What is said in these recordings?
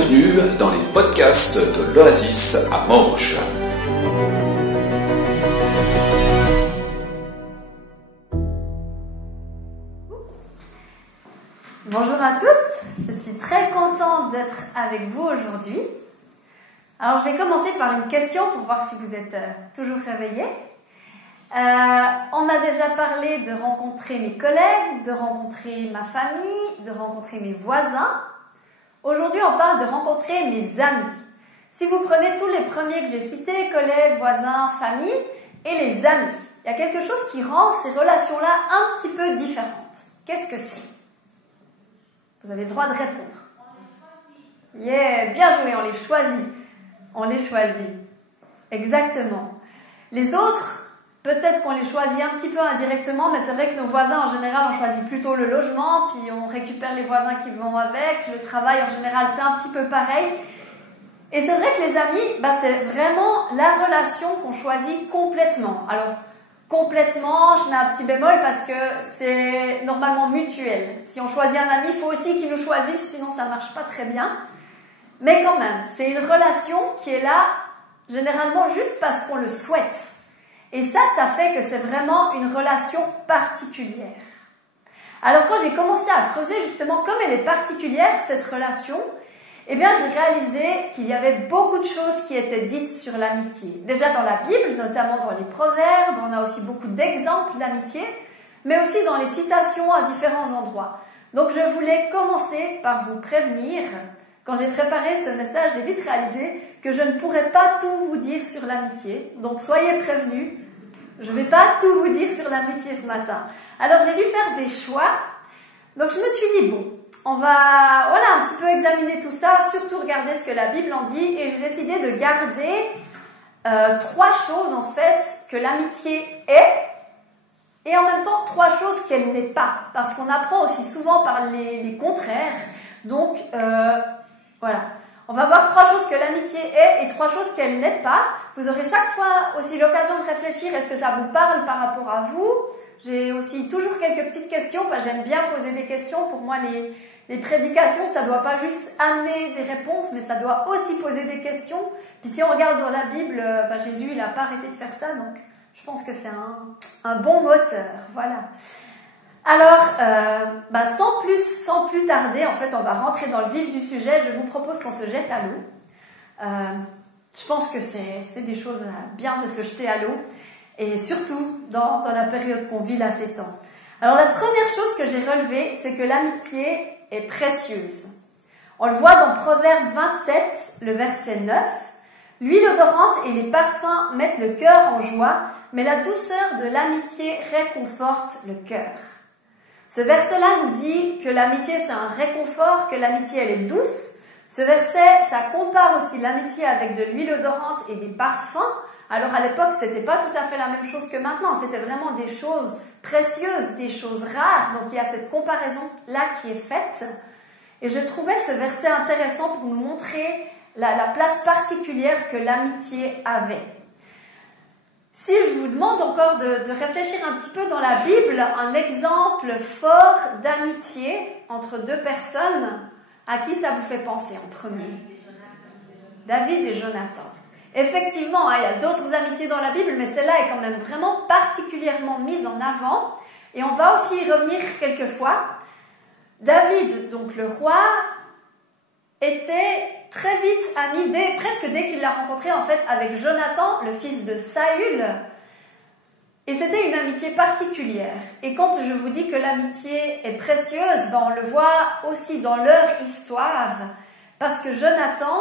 Bienvenue dans les podcasts de l'Oasis à Morges. Bonjour à tous, je suis très contente d'être avec vous aujourd'hui. Alors je vais commencer par une question pour voir si vous êtes toujours réveillés. On a déjà parlé de rencontrer mes collègues, de rencontrer ma famille, de rencontrer mes voisins. Aujourd'hui, on parle de rencontrer mes amis. Si vous prenez tous les premiers que j'ai cités, collègues, voisins, famille, et les amis, il y a quelque chose qui rend ces relations-là un petit peu différentes. Qu'est-ce que c'est? Vous avez le droit de répondre. On les choisit. Yeah, bien joué, on les choisit. On les choisit. Exactement. Les autres, peut-être qu'on les choisit un petit peu indirectement, mais c'est vrai que nos voisins, en général, on choisit plutôt le logement, puis on récupère les voisins qui vont avec. Le travail, en général, c'est un petit peu pareil. Et c'est vrai que les amis, c'est vraiment la relation qu'on choisit complètement. Alors, complètement, je mets un petit bémol parce que c'est normalement mutuel. Si on choisit un ami, il faut aussi qu'il nous choisisse, sinon ça ne marche pas très bien. Mais quand même, c'est une relation qui est là, généralement, juste parce qu'on le souhaite. Et ça fait que c'est vraiment une relation particulière. Alors quand j'ai commencé à creuser justement comme elle est particulière, cette relation, eh bien j'ai réalisé qu'il y avait beaucoup de choses qui étaient dites sur l'amitié. Déjà dans la Bible, notamment dans les proverbes, on a aussi beaucoup d'exemples d'amitié, mais aussi dans les citations à différents endroits. Donc je voulais commencer par vous prévenir. Quand j'ai préparé ce message, j'ai vite réalisé que je ne pourrais pas tout vous dire sur l'amitié. Donc soyez prévenus, je ne vais pas tout vous dire sur l'amitié ce matin. Alors j'ai dû faire des choix. Donc je me suis dit, bon, on va un petit peu examiner tout ça, surtout regarder ce que la Bible en dit. Et j'ai décidé de garder 3 choses en fait que l'amitié est. Et en même temps 3 choses qu'elle n'est pas. Parce qu'on apprend aussi souvent par les contraires. Donc voilà. On va voir 3 choses que l'amitié est et 3 choses qu'elle n'est pas. Vous aurez chaque fois aussi l'occasion de réfléchir, est-ce que ça vous parle par rapport à vous? J'ai aussi toujours quelques petites questions, j'aime bien poser des questions. Pour moi, les prédications, ça ne doit pas juste amener des réponses, mais ça doit aussi poser des questions. Puis si on regarde dans la Bible, Jésus, il n'a pas arrêté de faire ça, donc je pense que c'est un bon moteur. Voilà. Alors, sans plus tarder, en fait, on va rentrer dans le vif du sujet. Je vous propose qu'on se jette à l'eau. Je pense que c'est des choses bien de se jeter à l'eau, et surtout dans la période qu'on vit là ces temps. Alors, la première chose que j'ai relevée, c'est que l'amitié est précieuse. On le voit dans Proverbe 27, le verset 9. « L'huile odorante et les parfums mettent le cœur en joie, mais la douceur de l'amitié réconforte le cœur. » Ce verset-là nous dit que l'amitié, c'est un réconfort, que l'amitié, elle est douce. Ce verset, ça compare aussi l'amitié avec de l'huile odorante et des parfums. Alors, à l'époque, c'était pas tout à fait la même chose que maintenant. C'était vraiment des choses précieuses, des choses rares. Donc, il y a cette comparaison-là qui est faite. Et je trouvais ce verset intéressant pour nous montrer la place particulière que l'amitié avait. Si je vous demande encore de réfléchir un petit peu dans la Bible, un exemple fort d'amitié entre 2 personnes, à qui ça vous fait penser en premier? David et Jonathan. Effectivement, il y a d'autres amitiés dans la Bible, mais celle-là est quand même vraiment particulièrement mise en avant. Et on va aussi y revenir quelques fois. David, donc le roi, était très vite ami, presque dès qu'il l'a rencontré en fait avec Jonathan, le fils de Saül. Et c'était une amitié particulière. Et quand je vous dis que l'amitié est précieuse, on le voit aussi dans leur histoire. Parce que Jonathan,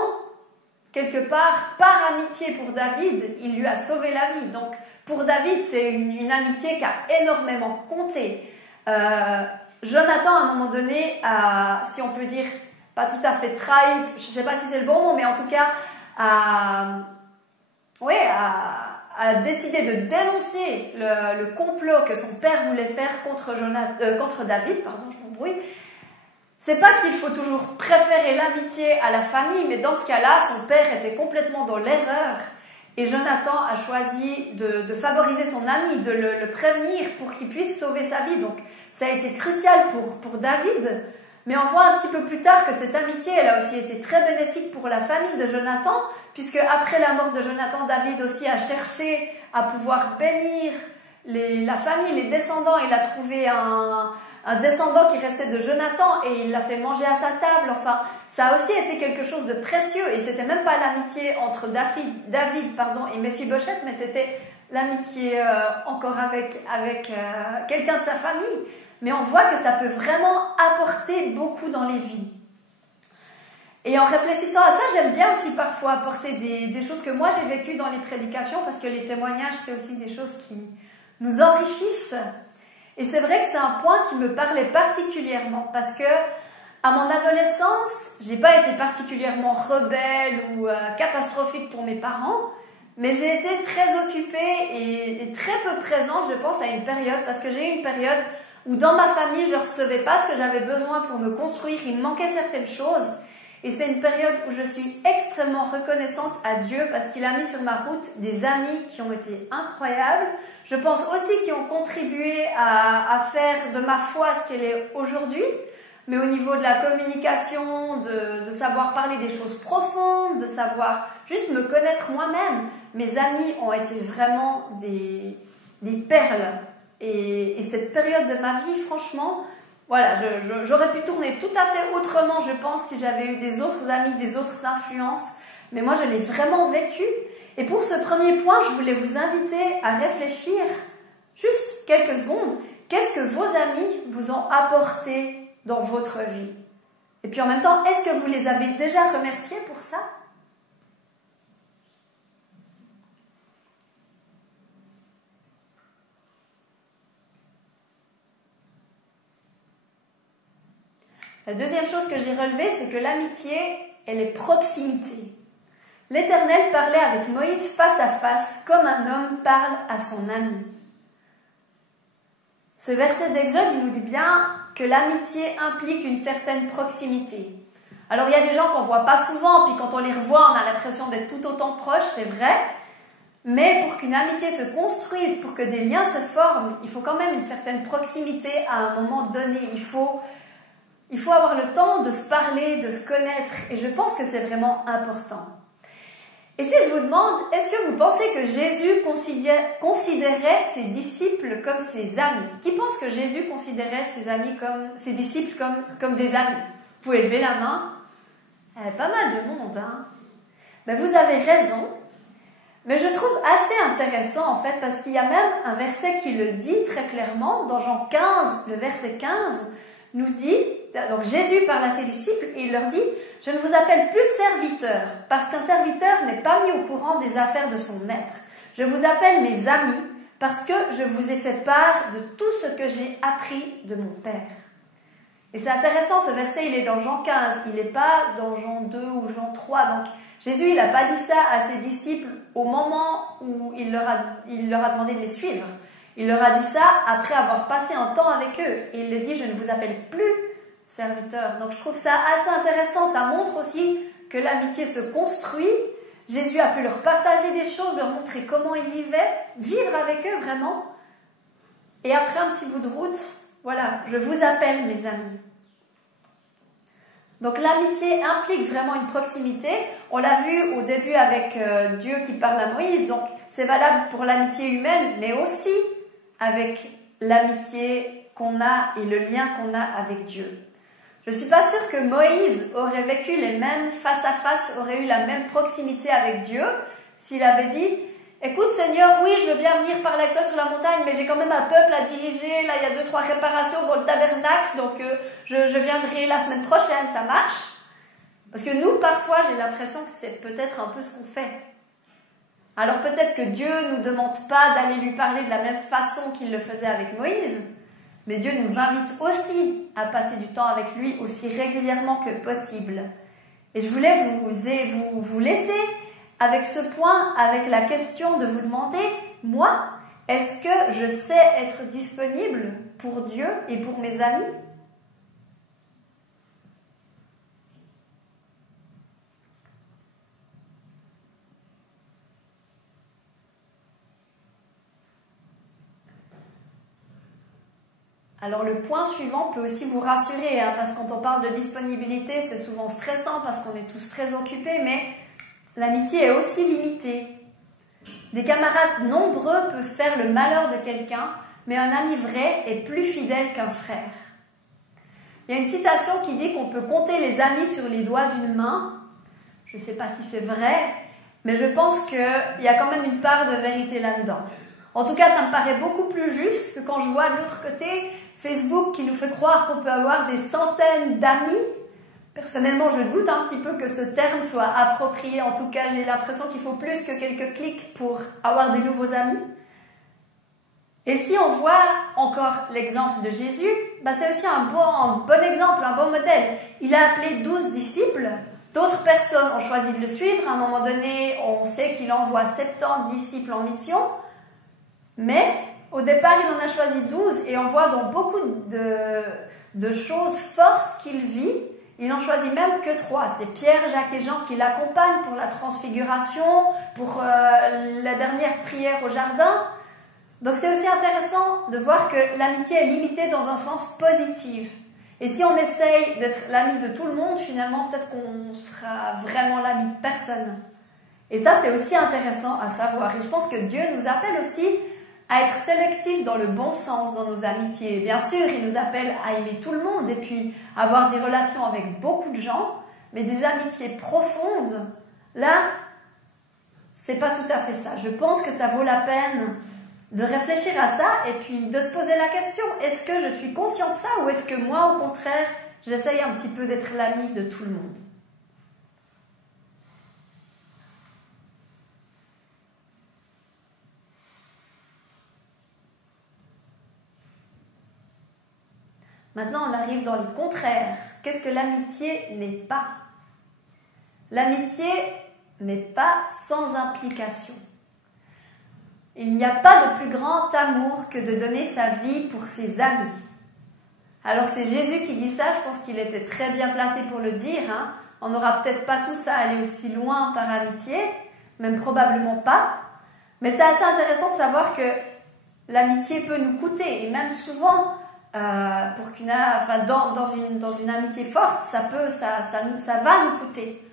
quelque part, par amitié pour David, il lui a sauvé la vie. Donc pour David, c'est une amitié qui a énormément compté. Jonathan, à un moment donné, si on peut dire, pas tout à fait trahi, je ne sais pas si c'est le bon mot, mais en tout cas, a décidé de dénoncer le complot que son père voulait faire contre David, je m'embrouille. C'est pas qu'il faut toujours préférer l'amitié à la famille, mais dans ce cas-là, son père était complètement dans l'erreur. Et Jonathan a choisi de favoriser son ami, de le prévenir pour qu'il puisse sauver sa vie. Donc, ça a été crucial pour David. Mais on voit un petit peu plus tard que cette amitié, elle a aussi été très bénéfique pour la famille de Jonathan, puisque après la mort de Jonathan, David aussi a cherché à pouvoir bénir la famille, les descendants. Il a trouvé un descendant qui restait de Jonathan et il l'a fait manger à sa table. Enfin, ça a aussi été quelque chose de précieux, et c'était même pas l'amitié entre David et Méphibosheth, mais c'était l'amitié encore avec quelqu'un de sa famille. Mais on voit que ça peut vraiment apporter beaucoup dans les vies. Et en réfléchissant à ça, j'aime bien aussi parfois apporter des choses que moi j'ai vécues dans les prédications, parce que les témoignages, c'est aussi des choses qui nous enrichissent. Et c'est vrai que c'est un point qui me parlait particulièrement, parce que à mon adolescence, j'ai pas été particulièrement rebelle ou catastrophique pour mes parents, mais j'ai été très occupée et très peu présente, je pense, à une période, parce que j'ai eu une période où dans ma famille, je ne recevais pas ce que j'avais besoin pour me construire, il me manquait certaines choses. Et c'est une période où je suis extrêmement reconnaissante à Dieu parce qu'il a mis sur ma route des amis qui ont été incroyables. Je pense aussi qu'ils ont contribué à faire de ma foi ce qu'elle est aujourd'hui, mais au niveau de la communication, de savoir parler des choses profondes, de savoir juste me connaître moi-même. Mes amis ont été vraiment des perles. Et cette période de ma vie, franchement, voilà, j'aurais pu tourner tout à fait autrement, je pense, si j'avais eu des autres amis, des autres influences. Mais moi, je l'ai vraiment vécu. Et pour ce premier point, je voulais vous inviter à réfléchir juste quelques secondes. Qu'est-ce que vos amis vous ont apporté dans votre vie? Et puis en même temps, est-ce que vous les avez déjà remerciés pour ça? La deuxième chose que j'ai relevée, c'est que l'amitié, elle est proximité. L'Éternel parlait avec Moïse face à face, comme un homme parle à son ami. Ce verset d'Exode, il nous dit bien que l'amitié implique une certaine proximité. Alors il y a des gens qu'on ne voit pas souvent, puis quand on les revoit, on a l'impression d'être tout autant proches, c'est vrai. Mais pour qu'une amitié se construise, pour que des liens se forment, il faut quand même une certaine proximité à un moment donné. Il faut avoir le temps de se parler, de se connaître, et je pense que c'est vraiment important. Et si je vous demande, est-ce que vous pensez que Jésus considérait ses disciples comme ses amis? Qui pense que Jésus considérait ses disciples comme des amis? Vous pouvez lever la main. Pas mal de monde, hein? Ben, vous avez raison, mais je trouve assez intéressant en fait, parce qu'il y a même un verset qui le dit très clairement, dans Jean 15, le verset 15, nous dit, donc Jésus parle à ses disciples et il leur dit: « Je ne vous appelle plus serviteurs, parce qu'un serviteur n'est pas mis au courant des affaires de son maître. Je vous appelle mes amis, parce que je vous ai fait part de tout ce que j'ai appris de mon Père. » Et c'est intéressant, ce verset, il est dans Jean 15, il n'est pas dans Jean 2 ou Jean 3. Donc Jésus, il n'a pas dit ça à ses disciples au moment où il leur a demandé de les suivre. Il leur a dit ça après avoir passé un temps avec eux. Et il leur dit: « Je ne vous appelle plus serviteurs. » Donc je trouve ça assez intéressant. Ça montre aussi que l'amitié se construit. Jésus a pu leur partager des choses, leur montrer comment ils vivaient, vivre avec eux vraiment. Et après un petit bout de route, voilà, je vous appelle mes amis. Donc l'amitié implique vraiment une proximité. On l'a vu au début avec Dieu qui parle à Moïse. Donc c'est valable pour l'amitié humaine, mais aussi avec l'amitié qu'on a et le lien qu'on a avec Dieu. Je ne suis pas sûre que Moïse aurait vécu les mêmes face à face, aurait eu la même proximité avec Dieu s'il avait dit: « Écoute Seigneur, oui, je veux bien venir parler avec toi sur la montagne, mais j'ai quand même un peuple à diriger, là il y a 2-3 réparations pour le tabernacle, donc je viendrai la semaine prochaine, ça marche ?» Parce que nous, parfois, j'ai l'impression que c'est peut-être un peu ce qu'on fait. Alors peut-être que Dieu ne nous demande pas d'aller lui parler de la même façon qu'il le faisait avec Moïse, mais Dieu nous invite aussi à passer du temps avec lui aussi régulièrement que possible. Et je voulais vous laisser avec ce point, avec la question de vous demander: moi, est-ce que je sais être disponible pour Dieu et pour mes amis? Alors le point suivant peut aussi vous rassurer, hein, parce que quand on parle de disponibilité, c'est souvent stressant parce qu'on est tous très occupés, mais l'amitié est aussi limitée. Des camarades nombreux peuvent faire le malheur de quelqu'un, mais un ami vrai est plus fidèle qu'un frère. Il y a une citation qui dit qu'on peut compter les amis sur les doigts d'une main. Je ne sais pas si c'est vrai, mais je pense qu'il y a quand même une part de vérité là-dedans. En tout cas, ça me paraît beaucoup plus juste que quand je vois de l'autre côté Facebook qui nous fait croire qu'on peut avoir des centaines d'amis. Personnellement, je doute un petit peu que ce terme soit approprié. En tout cas, j'ai l'impression qu'il faut plus que quelques clics pour avoir de nouveaux amis. Et si on voit encore l'exemple de Jésus, c'est aussi un bon exemple, un bon modèle. Il a appelé 12 disciples. D'autres personnes ont choisi de le suivre. À un moment donné, on sait qu'il envoie 70 disciples en mission. Mais au départ, il en a choisi 12 et on voit dans beaucoup de choses fortes qu'il vit. Il n'en choisit même que 3. C'est Pierre, Jacques et Jean qui l'accompagnent pour la transfiguration, pour la dernière prière au jardin. Donc c'est aussi intéressant de voir que l'amitié est limitée dans un sens positif. Et si on essaye d'être l'ami de tout le monde, finalement, peut-être qu'on sera vraiment l'ami de personne. Et ça, c'est aussi intéressant à savoir. Et je pense que Dieu nous appelle aussi à être sélectifs dans le bon sens dans nos amitiés. Bien sûr, il nous appelle à aimer tout le monde et puis avoir des relations avec beaucoup de gens, mais des amitiés profondes, là, c'est pas tout à fait ça. Je pense que ça vaut la peine de réfléchir à ça et puis de se poser la question, est-ce que je suis conscient de ça ou est-ce que moi, au contraire, j'essaye un petit peu d'être l'ami de tout le monde? Maintenant, on arrive dans le contraire. Qu'est-ce que l'amitié n'est pas? L'amitié n'est pas sans implication. Il n'y a pas de plus grand amour que de donner sa vie pour ses amis. Alors c'est Jésus qui dit ça, je pense qu'il était très bien placé pour le dire. Hein. On n'aura peut-être pas tous à aller aussi loin par amitié, même probablement pas. Mais c'est assez intéressant de savoir que l'amitié peut nous coûter, et même souvent, dans une amitié forte, ça va nous coûter.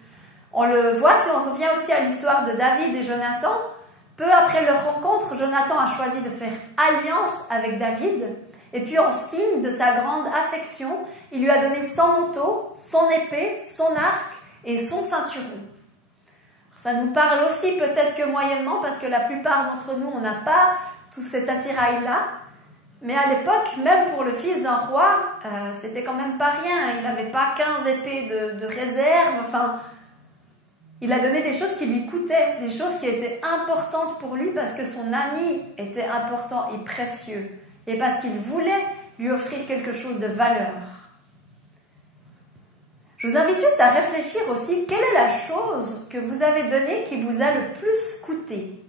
On le voit si on revient aussi à l'histoire de David et Jonathan. Peu après leur rencontre, Jonathan a choisi de faire alliance avec David. Et puis en signe de sa grande affection, il lui a donné son manteau, son épée, son arc et son ceinturon. Ça nous parle aussi peut-être que moyennement, parce que la plupart d'entre nous, on n'a pas tout cet attirail-là. Mais à l'époque, même pour le fils d'un roi, c'était quand même pas rien. Il n'avait pas 15 épées de réserve. Enfin, il a donné des choses qui lui coûtaient, des choses qui étaient importantes pour lui parce que son ami était important et précieux. Et parce qu'il voulait lui offrir quelque chose de valeur. Je vous invite juste à réfléchir aussi, quelle est la chose que vous avez donnée qui vous a le plus coûté?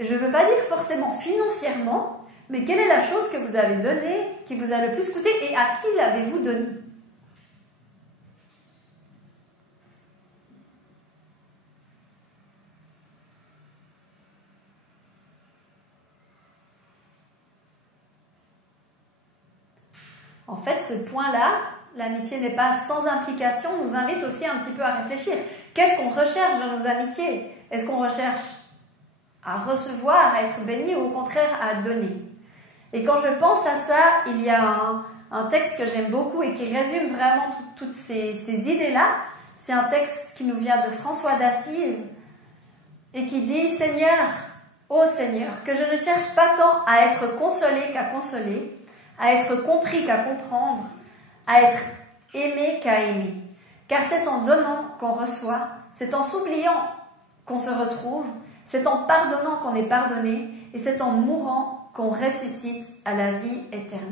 Et je ne veux pas dire forcément financièrement, mais quelle est la chose que vous avez donnée qui vous a le plus coûté et à qui l'avez-vous donnée? En fait, ce point-là, l'amitié n'est pas sans implication, nous invite aussi un petit peu à réfléchir. Qu'est-ce qu'on recherche dans nos amitiés? Est-ce qu'on recherche à recevoir, à être béni ou au contraire à donner? Et quand je pense à ça, il y a un texte que j'aime beaucoup et qui résume vraiment toutes ces idées-là. C'est un texte qui nous vient de François d'Assise et qui dit « Seigneur, ô Seigneur, que je ne cherche pas tant à être consolé qu'à consoler, à être compris qu'à comprendre, à être aimé qu'à aimer. Car c'est en donnant qu'on reçoit, c'est en s'oubliant qu'on se retrouve, c'est en pardonnant qu'on est pardonné, et c'est en mourant qu'on ressuscite à la vie éternelle. »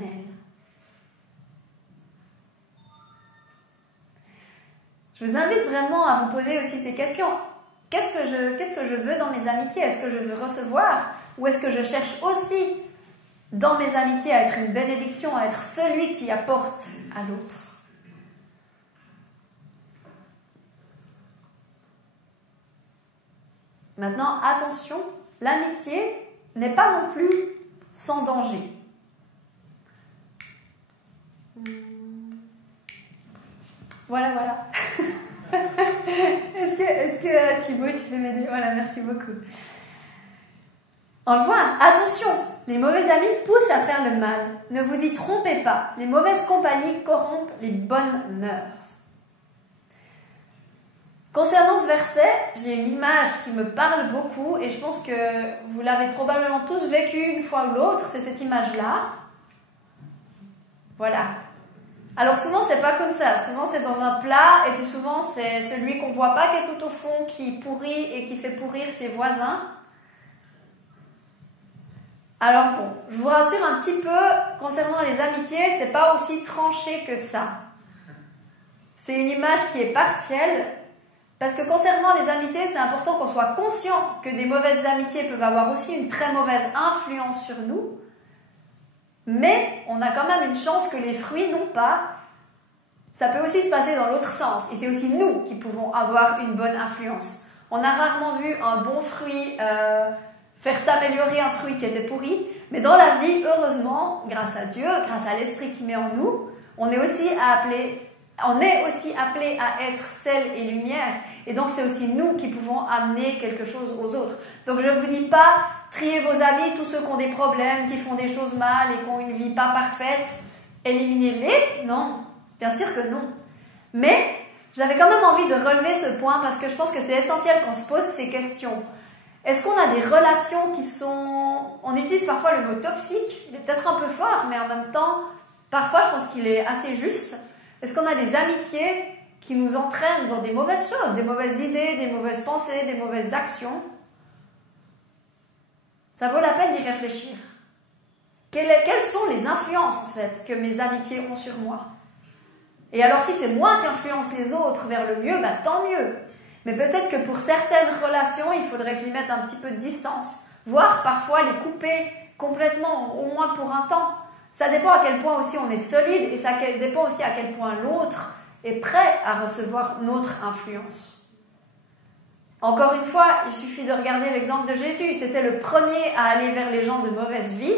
Je vous invite vraiment à vous poser aussi ces questions. Qu'est-ce que je veux dans mes amitiés? Est-ce que je veux recevoir? Ou est-ce que je cherche aussi dans mes amitiés à être une bénédiction, à être celui qui apporte à l'autre? Maintenant, attention, l'amitié n'est pas non plus sans danger. Voilà. Est-ce que Thibaut, tu peux m'aider? Voilà, merci beaucoup. On le voit, attention, les mauvais amis poussent à faire le mal. Ne vous y trompez pas, les mauvaises compagnies corrompent les bonnes mœurs. Concernant ce verset, j'ai une image qui me parle beaucoup et je pense que vous l'avez probablement tous vécu une fois ou l'autre, c'est cette image-là. Voilà. Alors souvent c'est pas comme ça, souvent c'est dans un plat et puis souvent c'est celui qu'on voit pas qui est tout au fond qui pourrit et qui fait pourrir ses voisins. Alors bon, je vous rassure un petit peu, concernant les amitiés, c'est pas aussi tranché que ça. C'est une image qui est partielle, parce que concernant les amitiés, c'est important qu'on soit conscient que des mauvaises amitiés peuvent avoir aussi une très mauvaise influence sur nous, mais on a quand même une chance que les fruits n'ont pas. Ça peut aussi se passer dans l'autre sens, et c'est aussi nous qui pouvons avoir une bonne influence. On a rarement vu un bon fruit faire s'améliorer un fruit qui était pourri, mais dans la vie, heureusement, grâce à Dieu, grâce à l'Esprit qui met en nous, on est aussi appelé à être sel et lumière, et donc c'est aussi nous qui pouvons amener quelque chose aux autres. Donc je ne vous dis pas, triez vos amis, tous ceux qui ont des problèmes, qui font des choses mal et qui ont une vie pas parfaite, éliminez-les, non, bien sûr que non. Mais j'avais quand même envie de relever ce point parce que je pense que c'est essentiel qu'on se pose ces questions. Est-ce qu'on a des relations qui sont... On utilise parfois le mot toxique, il est peut-être un peu fort, mais en même temps, parfois je pense qu'il est assez juste. Est-ce qu'on a des amitiés qui nous entraînent dans des mauvaises choses, des mauvaises idées, des mauvaises pensées, des mauvaises actions? Ça vaut la peine d'y réfléchir. Quelles sont les influences en fait que mes amitiés ont sur moi? Et alors si c'est moi qui influence les autres vers le mieux, tant mieux. Mais peut-être que pour certaines relations, il faudrait que j'y mette un petit peu de distance, voire parfois les couper complètement, au moins pour un temps. Ça dépend à quel point aussi on est solide et ça dépend aussi à quel point l'autre est prêt à recevoir notre influence. Encore une fois, il suffit de regarder l'exemple de Jésus. C'était le premier à aller vers les gens de mauvaise vie,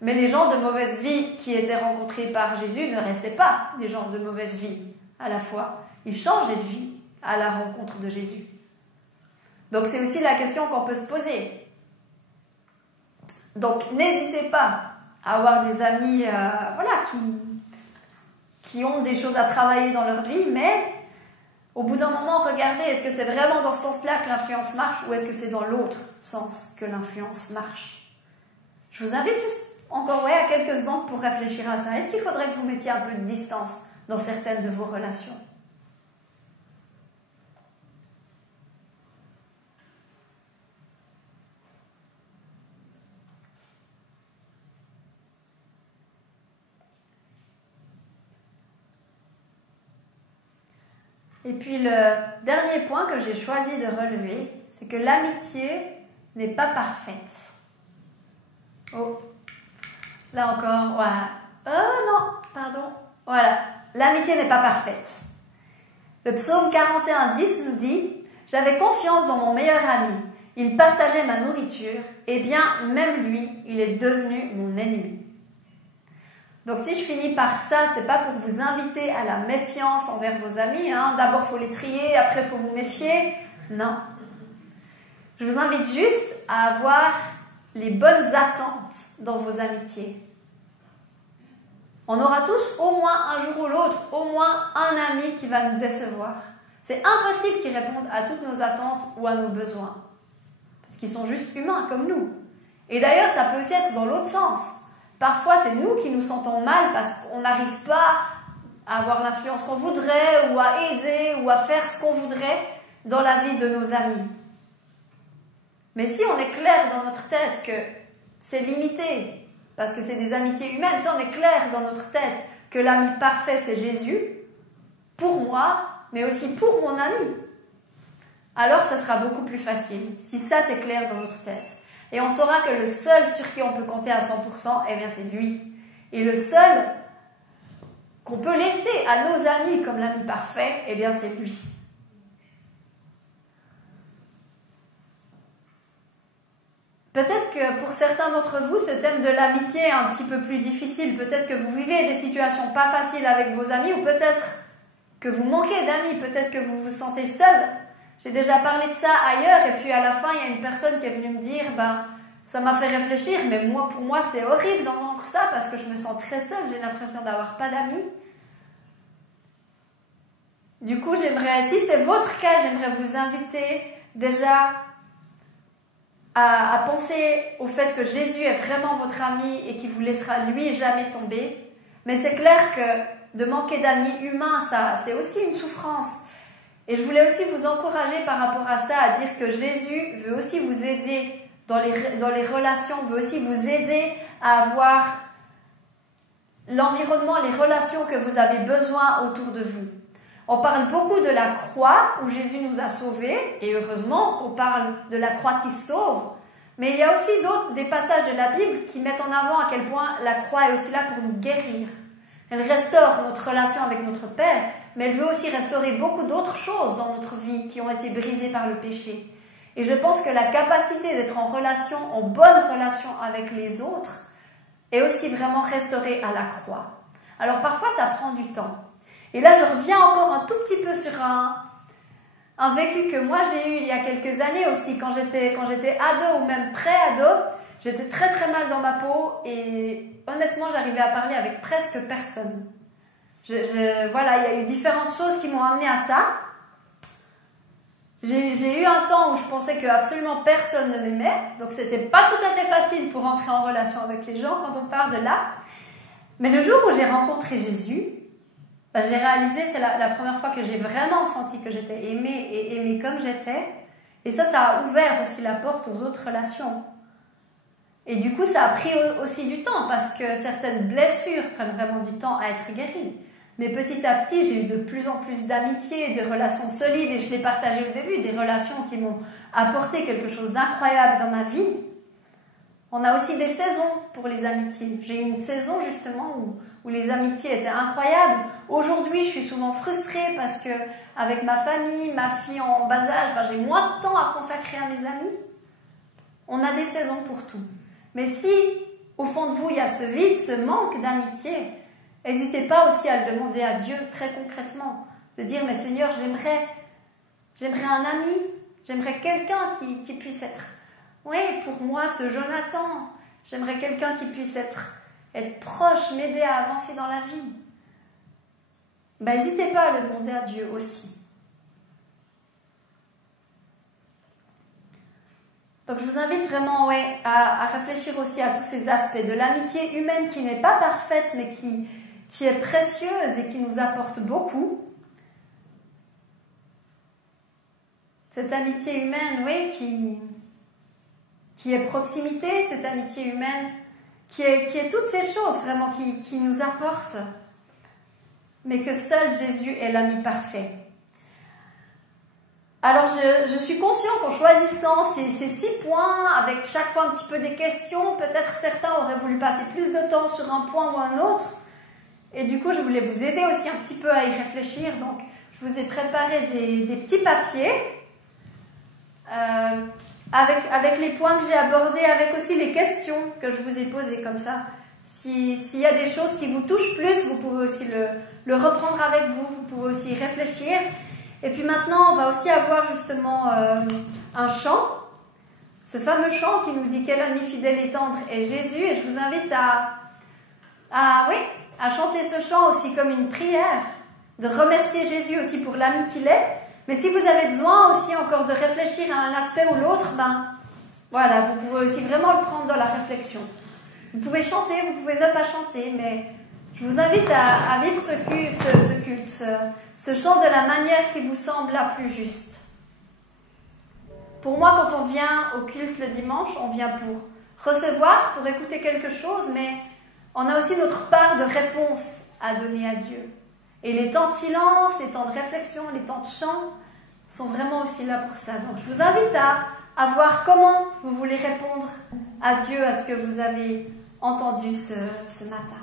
mais les gens de mauvaise vie qui étaient rencontrés par Jésus ne restaient pas des gens de mauvaise vie à la fois. Ils changeaient de vie à la rencontre de Jésus. Donc c'est aussi la question qu'on peut se poser. Donc n'hésitez pas à avoir des amis qui ont des choses à travailler dans leur vie, mais au bout d'un moment, regardez, est-ce que c'est vraiment dans ce sens-là que l'influence marche ou est-ce que c'est dans l'autre sens que l'influence marche? Je vous invite juste encore à quelques secondes pour réfléchir à ça. Est-ce qu'il faudrait que vous mettiez un peu de distance dans certaines de vos relations? Et puis le dernier point que j'ai choisi de relever, c'est que l'amitié n'est pas parfaite. Oh, là encore, voilà. Oh non, pardon. Voilà, l'amitié n'est pas parfaite. Le psaume 41:10 nous dit « J'avais confiance dans mon meilleur ami. Il partageait ma nourriture. Eh bien, même lui, il est devenu mon ennemi. » Donc si je finis par ça, c'est pas pour vous inviter à la méfiance envers vos amis. D'abord, il faut les trier, après, il faut vous méfier. Non. Je vous invite juste à avoir les bonnes attentes dans vos amitiés. On aura tous au moins un jour ou l'autre, au moins un ami qui va nous décevoir. C'est impossible qu'ils répondent à toutes nos attentes ou à nos besoins. Parce qu'ils sont juste humains comme nous. Et d'ailleurs, ça peut aussi être dans l'autre sens. Parfois, c'est nous qui nous sentons mal parce qu'on n'arrive pas à avoir l'influence qu'on voudrait ou à aider ou à faire ce qu'on voudrait dans la vie de nos amis. Mais si on est clair dans notre tête que c'est limité, parce que c'est des amitiés humaines, si on est clair dans notre tête que l'ami parfait c'est Jésus, pour moi, mais aussi pour mon ami, alors ça sera beaucoup plus facile, si ça c'est clair dans notre tête. Et on saura que le seul sur qui on peut compter à 100%, eh bien c'est lui. Et le seul qu'on peut laisser à nos amis comme l'ami parfait, eh bien c'est lui. Peut-être que pour pour certains d'entre vous, ce thème de l'amitié est un petit peu plus difficile. Peut-être que vous vivez des situations pas faciles avec vos amis, ou peut-être que vous manquez d'amis, peut-être que vous vous sentez seul. J'ai déjà parlé de ça ailleurs, et puis à la fin, il y a une personne qui est venue me dire, ça m'a fait réfléchir, mais pour moi, c'est horrible d'entendre ça, parce que je me sens très seule, j'ai l'impression d'avoir pas d'amis. Du coup, si c'est votre cas, j'aimerais vous inviter déjà à penser au fait que Jésus est vraiment votre ami et qu'il vous laissera lui jamais tomber. Mais c'est clair que de manquer d'amis humains, ça, c'est aussi une souffrance. Et je voulais aussi vous encourager par rapport à ça, à dire que Jésus veut aussi vous aider dans les relations, veut aussi vous aider à avoir l'environnement, les relations que vous avez besoin autour de vous. On parle beaucoup de la croix où Jésus nous a sauvés, et heureusement qu'on parle de la croix qui sauve, mais il y a aussi des passages de la Bible qui mettent en avant à quel point la croix est aussi là pour nous guérir. Elle restaure notre relation avec notre Père, mais elle veut aussi restaurer beaucoup d'autres choses dans notre vie qui ont été brisées par le péché. Et je pense que la capacité d'être en bonne relation avec les autres, est aussi vraiment restaurée à la croix. Alors parfois ça prend du temps. Et là, je reviens encore un tout petit peu sur un vécu que moi j'ai eu il y a quelques années aussi, quand j'étais ado ou même pré-ado, j'étais très très mal dans ma peau et honnêtement, j'arrivais à parler avec presque personne. Voilà, il y a eu différentes choses qui m'ont amené à ça. J'ai eu un temps où je pensais que absolument personne ne m'aimait, donc c'était pas tout à fait facile pour entrer en relation avec les gens quand on part de là. Mais le jour où j'ai rencontré Jésus, j'ai réalisé, c'est la première fois que j'ai vraiment senti que j'étais aimée et aimée comme j'étais. Et ça a ouvert aussi la porte aux autres relations. Et du coup, ça a pris aussi du temps parce que certaines blessures prennent vraiment du temps à être guéries. Mais petit à petit, j'ai eu de plus en plus d'amitié, de relations solides, et je l'ai partagé au début, des relations qui m'ont apporté quelque chose d'incroyable dans ma vie. On a aussi des saisons pour les amitiés. J'ai eu une saison justement où les amitiés étaient incroyables. Aujourd'hui, je suis souvent frustrée parce que avec ma famille, ma fille en bas âge, j'ai moins de temps à consacrer à mes amis. On a des saisons pour tout. Mais si, au fond de vous, il y a ce vide, ce manque d'amitié, n'hésitez pas aussi à le demander à Dieu très concrètement. De dire, mais Seigneur, j'aimerais un ami, j'aimerais quelqu'un qui puisse être, oui, pour moi, ce Jonathan, j'aimerais quelqu'un qui puisse être proche, m'aider à avancer dans la vie. N'hésitez pas à le demander à Dieu aussi. Donc je vous invite vraiment à réfléchir aussi à tous ces aspects de l'amitié humaine qui n'est pas parfaite mais qui est précieuse et qui nous apporte beaucoup. Cette amitié humaine, qui est proximité, cette amitié humaine qui est toutes ces choses vraiment qui nous apportent, mais que seul Jésus est l'ami parfait. Alors je suis consciente qu'en choisissant ces 6 points, avec chaque fois un petit peu des questions, peut-être certains auraient voulu passer plus de temps sur un point ou un autre, et du coup je voulais vous aider aussi un petit peu à y réfléchir, donc je vous ai préparé des petits papiers, avec les points que j'ai abordés, avec aussi les questions que je vous ai posées comme ça. S'il y a des choses qui vous touchent plus, vous pouvez aussi le reprendre avec vous, vous pouvez aussi y réfléchir. Et puis maintenant, on va aussi avoir justement un chant, ce fameux chant qui nous dit « Quel ami fidèle et tendre est Jésus ». Et je vous invite à chanter ce chant aussi comme une prière, de remercier Jésus aussi pour l'ami qu'il est. Mais si vous avez besoin aussi encore de réfléchir à un aspect ou l'autre, voilà, vous pouvez aussi vraiment le prendre dans la réflexion. Vous pouvez chanter, vous pouvez ne pas chanter, mais je vous invite à vivre ce culte, ce chant de la manière qui vous semble la plus juste. Pour moi, quand on vient au culte le dimanche, on vient pour recevoir, pour écouter quelque chose, mais on a aussi notre part de réponse à donner à Dieu. Et les temps de silence, les temps de réflexion, les temps de chant sont vraiment aussi là pour ça. Donc je vous invite à voir comment vous voulez répondre à Dieu, à ce que vous avez entendu ce matin.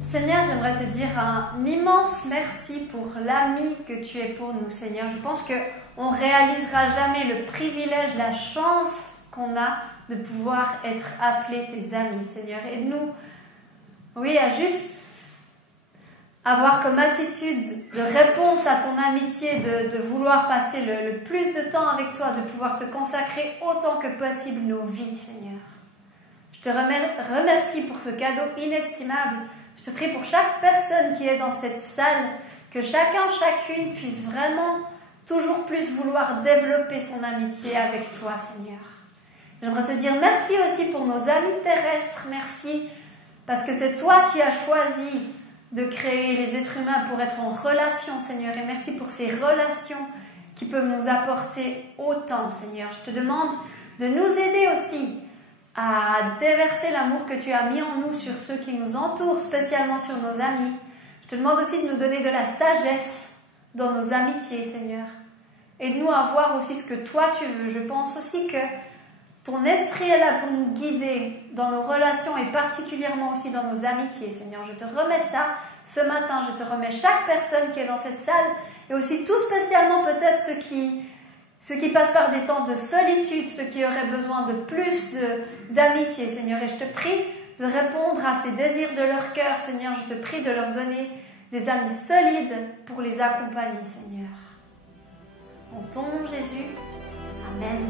Seigneur, j'aimerais te dire un immense merci pour l'ami que tu es pour nous, Seigneur. Je pense qu'on ne réalisera jamais le privilège, la chance qu'on a de pouvoir être appelés tes amis, Seigneur. Aide-nous, oui, à juste avoir comme attitude de réponse à ton amitié, de vouloir passer le plus de temps avec toi, de pouvoir te consacrer autant que possible nos vies, Seigneur. Je te remercie pour ce cadeau inestimable. Je te prie pour chaque personne qui est dans cette salle, que chacun, chacune puisse vraiment toujours plus vouloir développer son amitié avec toi, Seigneur. J'aimerais te dire merci aussi pour nos amis terrestres. Merci parce que c'est toi qui as choisi de créer les êtres humains pour être en relation, Seigneur. Et merci pour ces relations qui peuvent nous apporter autant, Seigneur. Je te demande de nous aider aussi à déverser l'amour que tu as mis en nous sur ceux qui nous entourent, spécialement sur nos amis. Je te demande aussi de nous donner de la sagesse dans nos amitiés, Seigneur. Aide-nous à voir aussi ce que toi tu veux. Je pense aussi que ton esprit est là pour nous guider dans nos relations et particulièrement aussi dans nos amitiés, Seigneur. Je te remets ça ce matin. Je te remets chaque personne qui est dans cette salle et aussi tout spécialement peut-être ceux qui passent par des temps de solitude, ceux qui auraient besoin de plus d'amitié, Seigneur. Et je te prie de répondre à ces désirs de leur cœur, Seigneur. Je te prie de leur donner des amis solides pour les accompagner, Seigneur. En ton nom, Jésus. Amen.